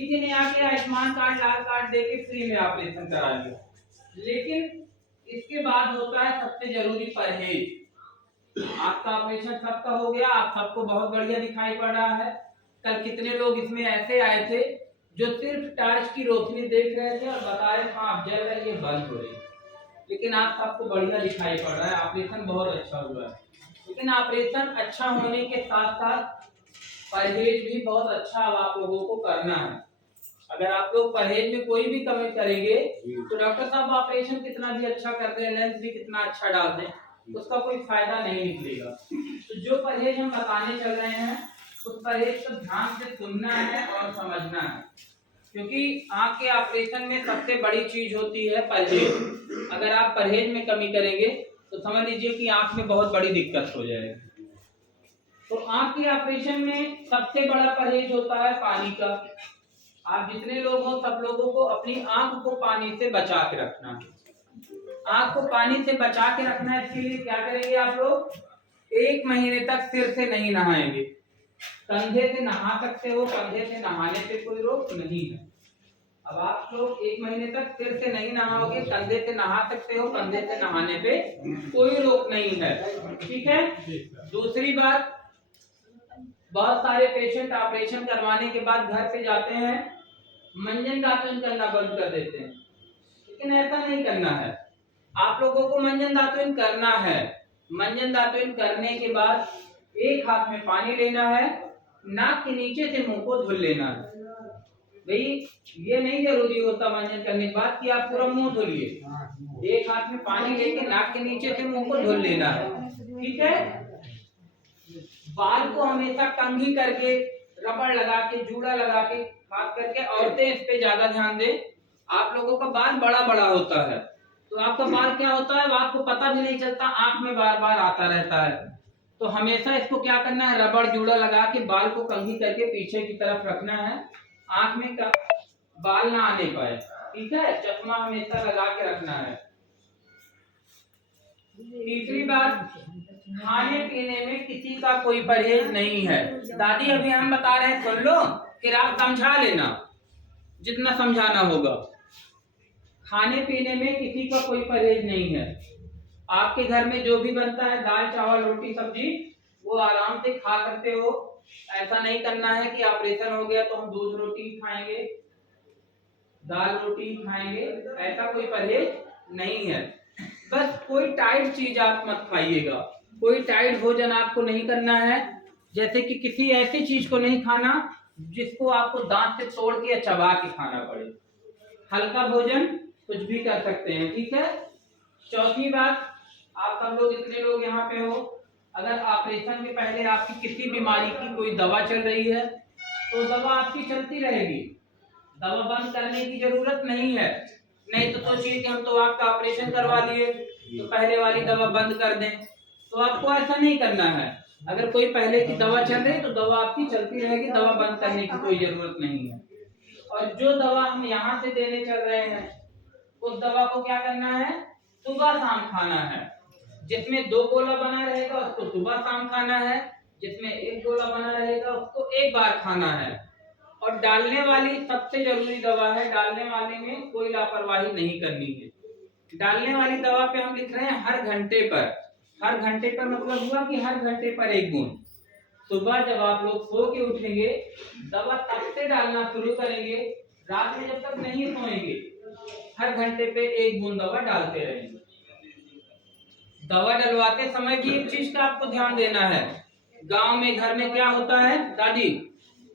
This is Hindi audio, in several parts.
किसी ने आके आयुष्मान कार्ड लाल कार्ड दे के फ्री में ऑपरेशन करा लिया, लेकिन इसके बाद होता है सबसे जरूरी परहेज। आपका ऑपरेशन सबका हो गया, आप सबको बहुत बढ़िया दिखाई पड़ रहा है। कल कितने लोग इसमें ऐसे आए थे जो सिर्फ टार्च की रोशनी देख रहे थे और बता रहे हाँ आप जल रही है, बंद हो रही है, लेकिन आप सबको बढ़िया दिखाई पड़ रहा है, ऑपरेशन बहुत अच्छा हुआ है। लेकिन ऑपरेशन अच्छा होने के साथ साथ परहेज भी बहुत अच्छा अब आप लोगों को करना है। अगर आप लोग परहेज में कोई भी कमी करेंगे तो डॉक्टर साहब ऑपरेशन कितना भी अच्छा कर दें, लेंस भी कितना अच्छा डाल दें, उसका कोई फायदा नहीं निकलेगा। तो जो परहेज हम बताने चल रहे हैं उस परहेज को ध्यान से सुनना है और समझना है, क्योंकि आंख के ऑपरेशन में सबसे बड़ी चीज होती है परहेज। अगर आप परहेज में कमी करेंगे तो समझ लीजिए कि आंख में बहुत बड़ी दिक्कत हो जाएगी। तो आंख के ऑपरेशन में सबसे बड़ा परहेज होता है पानी का। आप जितने लोग हो सब लोगों को अपनी आंख को पानी से बचा के रखना है। आंख को पानी से बचा के रखना है, इसके लिए क्या करेंगे आप लोग, 1 महीने तक सिर से नहीं नहाएंगे। कंधे से नहा सकते हो, कंधे से नहाने पे कोई रोक नहीं है। अब आप लोग 1 महीने तक सिर से नहीं नहाओगे, कंधे से नहा सकते हो, कंधे से नहाने पे कोई रोक नहीं है, ठीक है। दूसरी बात, बहुत सारे पेशेंट ऑपरेशन करवाने के बाद घर पे जाते हैं, मंजन दातुन करना बंद कर देते हैं, लेकिन ऐसा नहीं करना है। आप लोगों को मंजन दातुन करना है। मंजन दातुन करने के बाद एक हाथ में पानी लेना है, नाक के नीचे से मुंह को धुल लेना है। भाई ये नहीं जरूरी होता मंजन करने के बाद कि आप पूरा मुंह धुलिए, एक हाथ में पानी लेके नाक के नीचे से मुंह को धुल लेना है, ठीक है। बाल को हमेशा कंघी करके, रबड़ लगा के, जूड़ा लगा के, खास करके औरतें इस पे ज्यादा ध्यान दें। आप लोगों का बाल बड़ा बड़ा होता है तो आपका बाल क्या होता है आपको पता भी नहीं चलता, आंख में बार बार आता रहता है। तो हमेशा इसको क्या करना है, रबड़ जूड़ा लगा के बाल को कंघी करके पीछे की तरफ रखना है, आंख में बाल ना आने पाए, ठीक है। चश्मा हमेशा लगा के रखना है। तीसरी बात, खाने पीने में किसी का कोई परहेज नहीं है। दादी अभी हम बता रहे हैं, सुन लो, फिर आप समझा लेना जितना समझाना होगा। खाने पीने में किसी का कोई परहेज नहीं है। आपके घर में जो भी बनता है, दाल चावल रोटी सब्जी, वो आराम से खा सकते हो। ऐसा नहीं करना है कि ऑपरेशन हो गया तो हम दूध रोटी खाएंगे, दाल रोटी खाएंगे, ऐसा कोई परहेज नहीं है। बस कोई टाइट चीज आप मत खाइएगा, कोई टाइट भोजन आपको नहीं करना है। जैसे कि किसी ऐसी चीज को नहीं खाना जिसको आपको दांत से तोड़ के या चबा के खाना पड़े। हल्का भोजन कुछ भी कर सकते हैं, ठीक है। चौथी बात, आप सब लोग इतने लोग यहाँ पे हो, अगर ऑपरेशन के पहले आपकी किसी बीमारी की कोई दवा चल रही है तो दवा आपकी चलती रहेगी, दवा बंद करने की जरूरत नहीं है। नहीं तो सोचिए कि हम तो आपका ऑपरेशन करवा लिए तो पहले वाली दवा बंद कर दें, तो आपको ऐसा नहीं करना है। अगर कोई पहले की दवा चल रही तो दवा आपकी चलती रहेगी, दवा बंद करने की कोई जरूरत नहीं है। और जो दवा हम यहाँ से देने चल रहे हैं उस दवा को क्या करना है, सुबह शाम खाना है। जिसमें 2 गोला बना रहेगा उसको सुबह शाम खाना है, जिसमें 1 गोला बना रहेगा उसको 1 बार खाना है। और डालने वाली सबसे जरूरी दवा है, डालने वाले में कोई लापरवाही नहीं करनी है। डालने वाली दवा पे हम लिख रहे हैं हर घंटे पर। हर घंटे पर मतलब हुआ कि हर घंटे पर 1 बूंद। सुबह जब आप लोग सो के उठेंगे दवा तब से डालना शुरू करेंगे, रात में जब तक नहीं सोएंगे हर घंटे पे 1 बूंद दवा डालते रहेंगे। दवा डलवाते समय भी एक चीज का आपको ध्यान देना है। गांव में घर में क्या होता है दादी,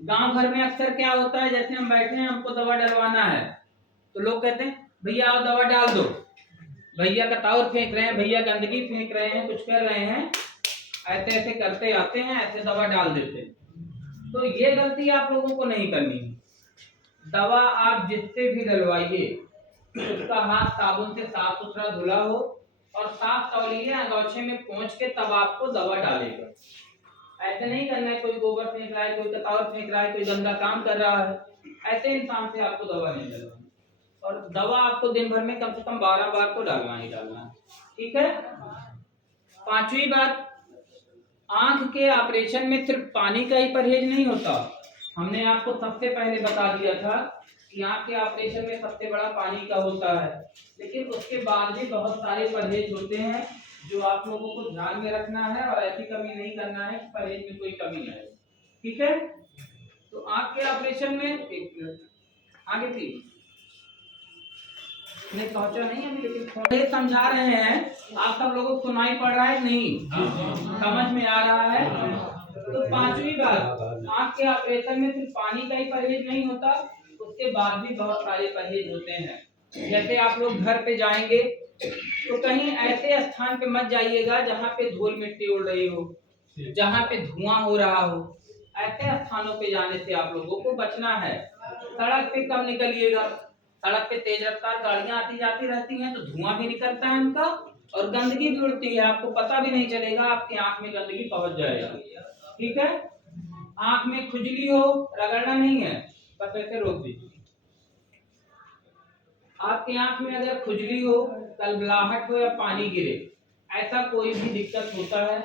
गांव घर में अक्सर क्या होता है, जैसे हम बैठे हैं हमको दवा डलवाना है तो लोग कहते हैं भैया आओ दवा डाल दो, भैया कताउर फेंक रहे हैं, भैया गंदगी फेंक रहे हैं, कुछ कर रहे हैं, ऐसे ऐसे करते आते हैं, ऐसे दवा डाल देते हैं। तो ये गलती आप लोगों को नहीं करनी है। दवा आप जिससे भी डलवाइए उसका हाथ साबुन से साफ सुथरा धुला हो और साफ तौलिए अंगोछे में पहुंच के तब आपको दवा डालेगा। ऐसे नहीं करना है कोई गोबर फेंक रहा है, कोई कतार फेंक रहा है, कोई गंदा काम कर रहा है, ऐसे इंसान से आपको दवा नहीं डलवानी। और दवा आपको दिन भर में कम से कम 12 बार तो डालना ही डालना है, ठीक है। 5वीं बात, आंख के ऑपरेशन में सिर्फ पानी का ही परहेज नहीं होता, हमने आपको सबसे पहले बता दिया था कि आँख के ऑपरेशन में सबसे बड़ा पानी का होता है, लेकिन उसके बाद भी बहुत सारे परहेज होते हैं जो आप लोगों को ध्यान में रखना है और ऐसी कमी नहीं करना है कि परहेज में कोई कमी आए। ठीक है, तो आँख के ऑपरेशन में एक मिनट आगे थी नहीं पहुंचा नहीं अभी, लेकिन थोड़े समझा रहे हैं। आप सब लोगों को सुनाई पड़ रहा है नहीं? समझ में आ रहा है? तो पांचवी बात, आँख के ऑपरेशन में सिर्फ पानी का ही परहेज नहीं होता, उसके बाद भी बहुत सारे परहेज होते हैं। जैसे आप लोग घर पे जाएंगे तो कहीं ऐसे स्थान पे मत जाइएगा जहाँ पे धूल मिट्टी उड़ रही हो, जहाँ पे धुआं हो रहा हो। ऐसे स्थानों पे जाने से आप लोगों को बचना है। सड़क पे कम निकलिएगा, सड़क पे तेज रफ्तार गाड़ियां आती जाती रहती हैं तो धुआं भी निकलता है उनका और गंदगी भी उड़ती है, आपको पता भी नहीं चलेगा, आपकी आंख में गंदगी पहुंच जाएगा। ठीक है, आंख में खुजली हो, रगड़ना नहीं है, बस ऐसे रोक दीजिए। आपकी आंख में अगर खुजली हो, कलबलाहट हो या पानी गिरे, ऐसा कोई भी दिक्कत होता है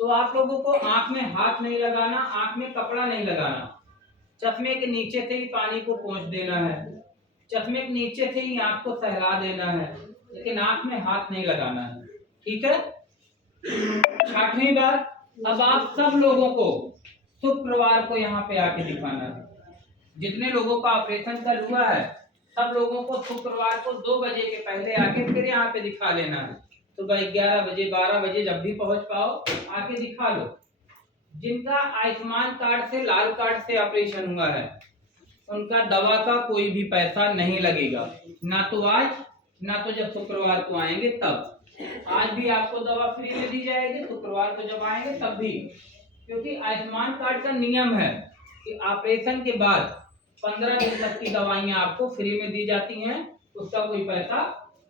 तो आप लोगों को आंख में हाथ नहीं लगाना, आंख में कपड़ा नहीं लगाना, चश्मे के नीचे से ही पानी को पोंछ देना है, चश्मे के नीचे से ही आंख को सहला देना है, लेकिन आंख में हाथ नहीं लगाना है। ठीक है, छठवीं बात, अब आप सब लोगों को शुक्रवार को यहाँ पे आके दिखाना है। जितने लोगों का ऑपरेशन कल हुआ है सब लोगों को शुक्रवार को 2 बजे के पहले आके फिर यहाँ पे दिखा लेना है। सुबह 11 बजे 12 बजे जब भी पहुंच पाओ आके दिखा लो। जिनका आयुष्मान कार्ड से लाल कार्ड से ऑपरेशन हुआ है उनका दवा का कोई भी पैसा नहीं लगेगा, ना तो आज ना तो जब शुक्रवार को आएंगे तब। आज भी आपको दवा फ्री में दी जाएगी, शुक्रवार को जब आएंगे तब भी, क्योंकि आयुष्मान कार्ड का नियम है कि ऑपरेशन के बाद 15 दिन तक की दवाइयाँ आपको फ्री में दी जाती हैं, उसका कोई पैसा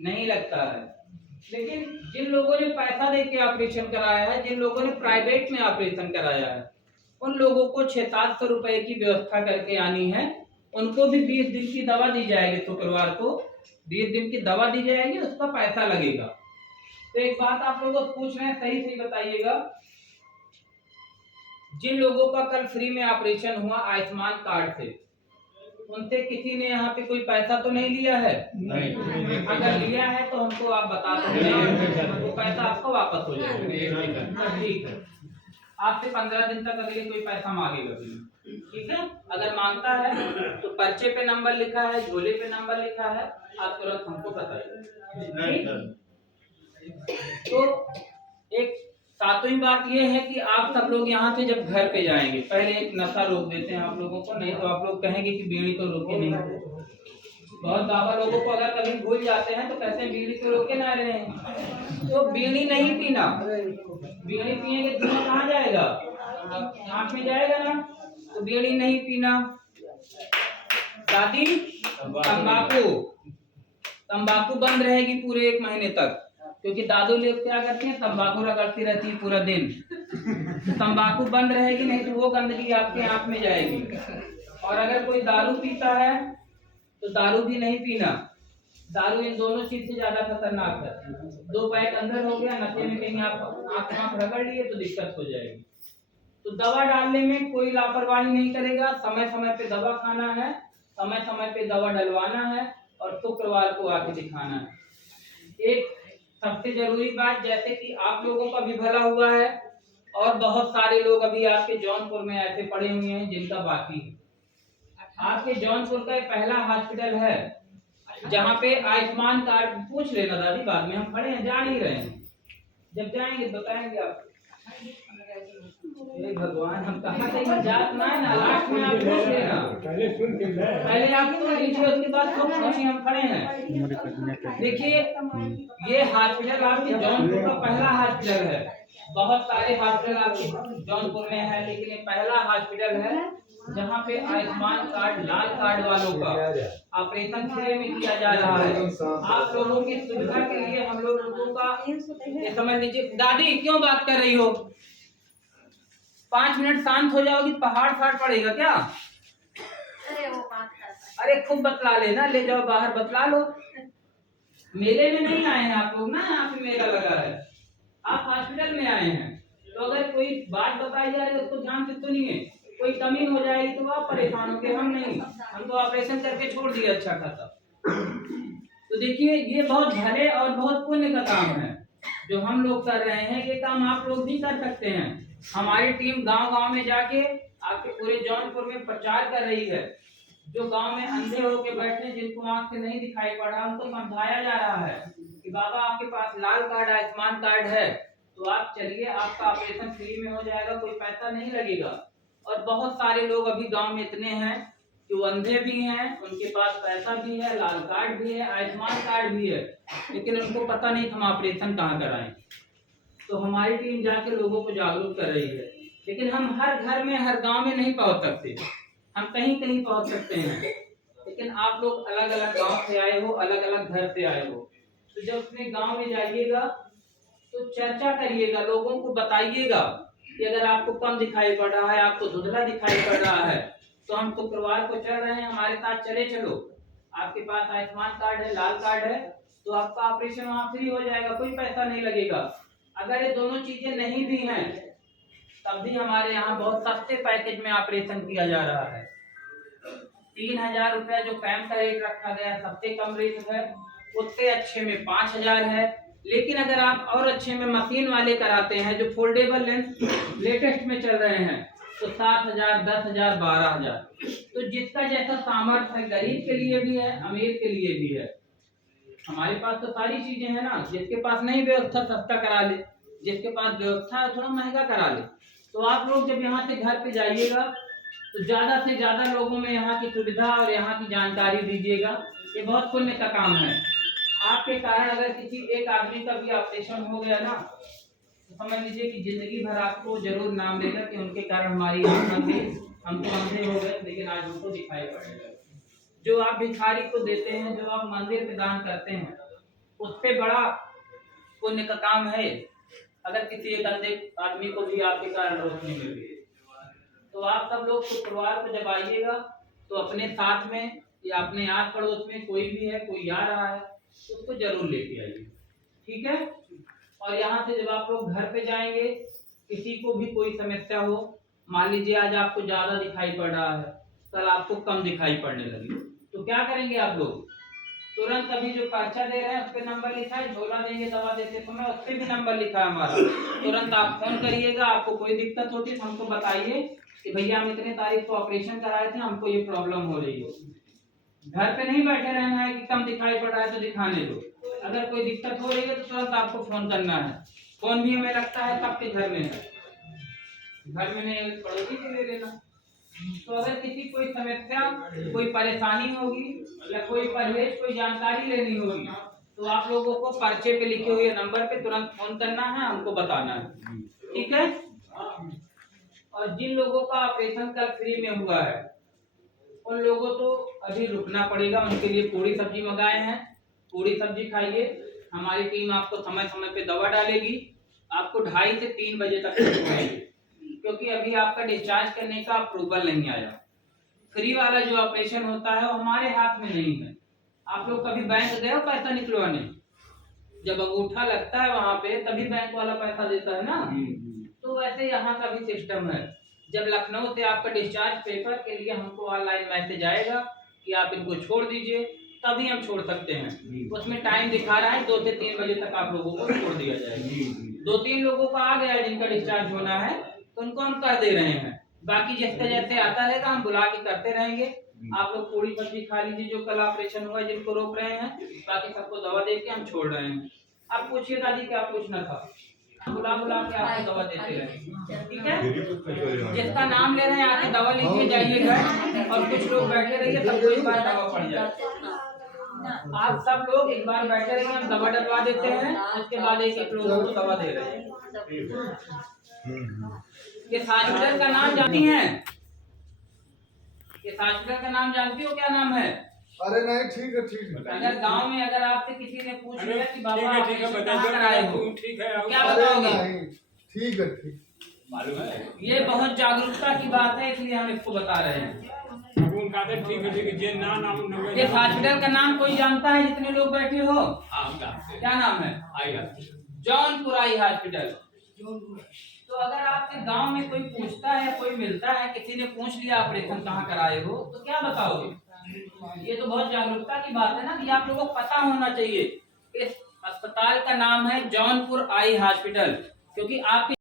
नहीं लगता है। लेकिन जिन लोगों ने पैसा दे के ऑपरेशन कराया है, जिन लोगों ने प्राइवेट में ऑपरेशन कराया है, उन लोगों को 600-700 रुपए की व्यवस्था करके आनी है। उनको भी 20 दिन की दवा दी जाएगी, शुक्रवार को 20 दिन की दवा दी जाएगी, उसका पैसा लगेगा। तो एक बात आप लोगों को पूछ रहे हैं, सही सही बताइएगा, जिन लोगों का कल फ्री में ऑपरेशन हुआ आयुष्मान कार्ड से, उनसे किसी ने यहाँ पे कोई पैसा तो नहीं लिया है? नहीं। अगर लिया है तो हमको आप बता सकते हैं, वो पैसा आपको वापस हो जाएगा। ठीक है, आपसे 15 दिन तक अगले कोई पैसा मांगेगा भी नहीं। ठीक है, अगर मांगता है तो पर्चे पे नंबर लिखा है, झोले पे नंबर लिखा है, आप तुरंत हमको बताइए। तो एक सातवीं बात यह है कि आप सब लोग यहाँ से जब घर पे जाएंगे पहले एक नशा रोक देते हैं आप लोगों को, नहीं तो आप लोग कहेंगे कि बीड़ी तो रोके नहीं। बहुत दावा लोगों को अगर कभी भूल जाते हैं तो कहते हैं बीड़ी तो रोके ना रहे हैं, तो बीड़ी नहीं पीना। बीड़ी पिएंगे धुआं कहाँ जाएगा? आँख में जाएगा ना, तो बीड़ी नहीं पीना। दादी, तंबाकू बंद रहेगी पूरे 1 महीने तक, क्योंकि दादू लोग क्या करते हैं, तंबाकू रगड़ती रहती है पूरा दिन। तंबाकू बंद रहेगी, नहीं तो वो गंदगी आपके आँख में जाएगी। और अगर कोई दारू पीता है तो दारू भी नहीं पीना। दारू इन दोनों चीज से ज्यादा खतरनाक है। 2 पैक अंदर हो गया, नशे में कहीं आप आँख रगड़ लिए तो दिक्कत हो जाएगी। तो दवा डालने में कोई लापरवाही नहीं करेगा, समय समय पे दवा खाना है, समय समय पे दवा डलवाना है और शुक्रवार को आके दिखाना है। एक सबसे जरूरी बात, जैसे कि आप लोगों का भी भला हुआ है और बहुत सारे लोग अभी आपके जौनपुर में ऐसे पड़े हुए हैं जिनका बाकी है। आपके जौनपुर का पहला हॉस्पिटल है जहाँ पे आयुष्मान कार्ड, पूछ लेना दादी, बाद में हम खड़े हैं, जान ही रहे हैं, जब जाएंगे बताएंगे आपको। भगवान, हम कहाँ से जात ना है ना, लास्ट में आप पूछ लेना, पहले आप पूछ लीजिए, उसके बाद तो पूछिए, हम खड़े हैं। देखिए, ये हॉस्पिटल आपके जौनपुर का पहला हॉस्पिटल है। बहुत सारे हॉस्पिटल आपके जौनपुर में है, लेकिन ये पहला हॉस्पिटल है जहाँ पे आयुष्मान कार्ड, लाल कार्ड वालों का ऑपरेशन फ्री में किया जा रहा है। आप लोगों की सुविधा के लिए हम लोगों का, ये समझ लीजिए। दादी क्यों बात कर रही हो? 5 मिनट शांत हो जाओगी, पहाड़ फाड़ पड़ेगा क्या? अरे खूब बतला लेना, ले जाओ बाहर बतला लो। मेले में नहीं आए हैं आप लोग ना, यहाँ पे मेला लगा है, आप हॉस्पिटल में आए हैं, तो अगर कोई बात बताई जा रही है उसको ध्यान से सुनिए। कोई कमी हो जाएगी तो आप परेशान होंगे, हम नहीं, हम तो ऑपरेशन करके छोड़ दिए अच्छा खासा। तो देखिए ये बहुत भले और बहुत पुण्य का काम है जो हम लोग कर रहे हैं, ये काम आप लोग भी कर सकते हैं। हमारी टीम गांव-गांव में जाके आपके पूरे जौनपुर में प्रचार कर रही है। जो गांव में अंधे होके बैठे, जिनको आंख से नहीं दिखाई पड़ रहा, उनको समझाया जा रहा है कि बाबा आपके पास लाल कार्ड आयुष्मान कार्ड है तो आप चलिए, आपका ऑपरेशन फ्री में हो जाएगा, कोई पैसा नहीं लगेगा। और बहुत सारे लोग अभी गांव में इतने हैं कि वो अंधे भी हैं, उनके पास पैसा भी है, लाल कार्ड भी है, आयुष्मान कार्ड भी है, लेकिन उनको पता नहीं हम ऑपरेशन कहाँ कराएं। तो हमारी टीम जाके लोगों को जागरूक कर रही है। लेकिन हम हर घर में, हर गांव में नहीं पहुंच सकते, हम कहीं कहीं पहुंच सकते हैं। लेकिन आप लोग अलग अलग गांव से आए हो, अलग अलग घर से आए हो, तो जब अपने गांव में जाइएगा तो चर्चा करिएगा, लोगों को बताइएगा कि अगर आपको कम दिखाई पड़ रहा है, आपको धुंधला दिखाई पड़ रहा है, तो हम शुक्रवार को चल रहे हैं, हमारे साथ चले चलो। आपके पास आयुष्मान कार्ड है, लाल कार्ड है, तो आपका ऑपरेशन वहाँ फ्री हो जाएगा, कोई पैसा नहीं लगेगा। अगर ये दोनों चीजें नहीं भी हैं तब भी हमारे यहाँ बहुत सस्ते पैकेज में ऑपरेशन किया जा रहा है। 3000 रुपया जो कैंप का रेट रखा गया, सबसे कम रेट है, उससे अच्छे में 5000 है। लेकिन अगर आप और अच्छे में मशीन वाले कराते हैं जो फोल्डेबल लेंस लेटेस्ट में चल रहे हैं, तो 7000, 10000, 12000। तो जिसका जैसा सामर्थ्य है, गरीब के लिए भी है, अमीर के लिए भी है। हमारे पास तो सारी चीजें हैं ना, जिसके पास नहीं व्यवस्था सस्ता करा ले, जिसके पास व्यवस्था है थोड़ा महंगा करा ले। तो आप लोग जब यहाँ से घर पे जाइएगा तो ज्यादा से ज्यादा लोगों में यहाँ की सुविधा और यहाँ की जानकारी दीजिएगा। ये बहुत पुण्य का काम है। आपके कारण अगर किसी एक आदमी का भी ऑपरेशन हो गया ना, तो समझ लीजिए कि जिंदगी भर आपको जरूर नाम देगा कि उनके कारण हमारी आंख थी, हम तो अंधे हो गए, लेकिन आज उनको दिखाई पड़ेगा। जो आप भिखारी को देते हैं, जो आप मंदिर में दान करते हैं, उससे बड़ा पुण्य का काम है अगर किसी एक अंधे आदमी को भी आपके कारण रोशनी मिल गई। तो आप सब लोग शुक्रवार को जब आइएगा तो अपने साथ में या अपने आस पड़ोस में कोई भी है, कोई आ रहा है, तो उसको जरूर लेके आइए, ठीक है। और यहाँ से जब आप लोग घर पे जाएंगे, किसी को भी कोई समस्या हो, मान लीजिए आज आपको ज्यादा दिखाई पड़ रहा है, कल आपको कम दिखाई पड़ने लगी, तो क्या करेंगे आप लोग? तुरंत अभी जो पर्चा दे रहे हैं उस पे नंबर लिखा है, झोला देंगे दवा देते समय, उस पे भी नंबर लिखा है हमारा। तुरंत आप फोन करिएगा, आपको कोई दिक्कत होती है तो हमको बताइए कि भैया हम इतने तारीख को ऑपरेशन कराए थे, हमको ये प्रॉब्लम हो रही है। घर पे नहीं बैठे रहना है कि कम दिखाई पड़ रहा है तो दिखाने दो। अगर कोई दिक्कत हो रही है तो तुरंत आपको फोन करना है। फोन भी हमें लगता है सबके घर में है, घर में नहीं पड़ोसी से ले लेना। तो अगर किसी कोई समस्या, कोई परेशानी होगी या कोई परहेज, कोई जानकारी लेनी होगी, तो आप लोगों को पर्चे पे लिखे हुए नंबर पे तुरंत फोन करना है, हमको बताना है, ठीक है। और जिन लोगों का ऑपरेशन कल फ्री में हुआ है उन लोगों को अभी रुकना पड़ेगा, उनके लिए पूरी सब्जी मंगाए हैं, पूरी सब्जी खाइए। हमारी टीम आपको समय समय पे दवा डालेगी, आपको 2:30 से 3 बजे तक रुकवाएगी, क्योंकि अभी आपका डिस्चार्ज करने का अप्रूवल नहीं आया। फ्री वाला जो ऑपरेशन होता है वो हमारे हाथ में नहीं है। आप लोग कभी बैंक गए हो पैसा निकलवाने? जब अंगूठा लगता है वहां पे तभी बैंक वाला पैसा देता है ना। तो वैसे यहाँ का भी सिस्टम है। जब लखनऊ से आपका डिस्चार्ज पेपर के लिए हमको ऑनलाइन मैसेज आएगा कि आप इनको छोड़ दीजिए, तभी हम छोड़ सकते हैं। उसमें टाइम दिखा रहा है 2 से 3 बजे तक आप लोगों को छोड़ दिया जाएगा। 2-3 लोगों का आ गया है जिनका डिस्चार्ज होना है, तो उनको हम कर दे रहे हैं। बाकी जिसका जैसे आता रहेगा हम बुला के करते रहेंगे। आप लोग पूरी सब्जी खा लीजिए जो कल ऑपरेशन हुआ, जिनको रोक रहे हैं, बाकी सबको दवा दे के हम छोड़ रहे हैं। आप पूछिए दादी क्या पूछना था, बुला के आपको दवा देते रहे, ठीक है। जिसका नाम ले रहे हैं आके दवा लेके जाइए घर, और कुछ लोग बैठे रहिए, सबको एक बार दवा पड़ जाए। आप सब लोग एक बार बैठे रहिए, हम दवा डलवा देते हैं, उसके बाद एक लोगों को दवा दे रहे हैं। ये हॉस्पिटल का नाम जानती हैं? ये हॉस्पिटल का नाम जानती हो, क्या नाम है? अरे नहीं, ठीक है ठीक है। अगर गांव में अगर आपसे किसी ने पूछ लिया कि बाबा ठीक है बता दो, ठीक है क्या बताओगे? ठीक है, ठीक मालूम है, ये बहुत जागरूकता की बात है, इसलिए हम इसको बता रहे हैं। ठीक है जे नाम ये हॉस्पिटल का नाम कोई जानता है जितने लोग बैठे हो? हाँ, क्या नाम है? आएगा जौनपुर आई हॉस्पिटल। तो अगर आपके गांव में कोई पूछता है, कोई मिलता है, किसी ने पूछ लिया ऑपरेशन कहाँ कराए हो, तो क्या बताओगे? ये तो बहुत जागरूकता की बात है ना, कि आप लोगों को पता होना चाहिए। इस अस्पताल का नाम है जौनपुर आई हॉस्पिटल, क्योंकि आपके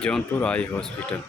जौनपुर आई हॉस्पिटल।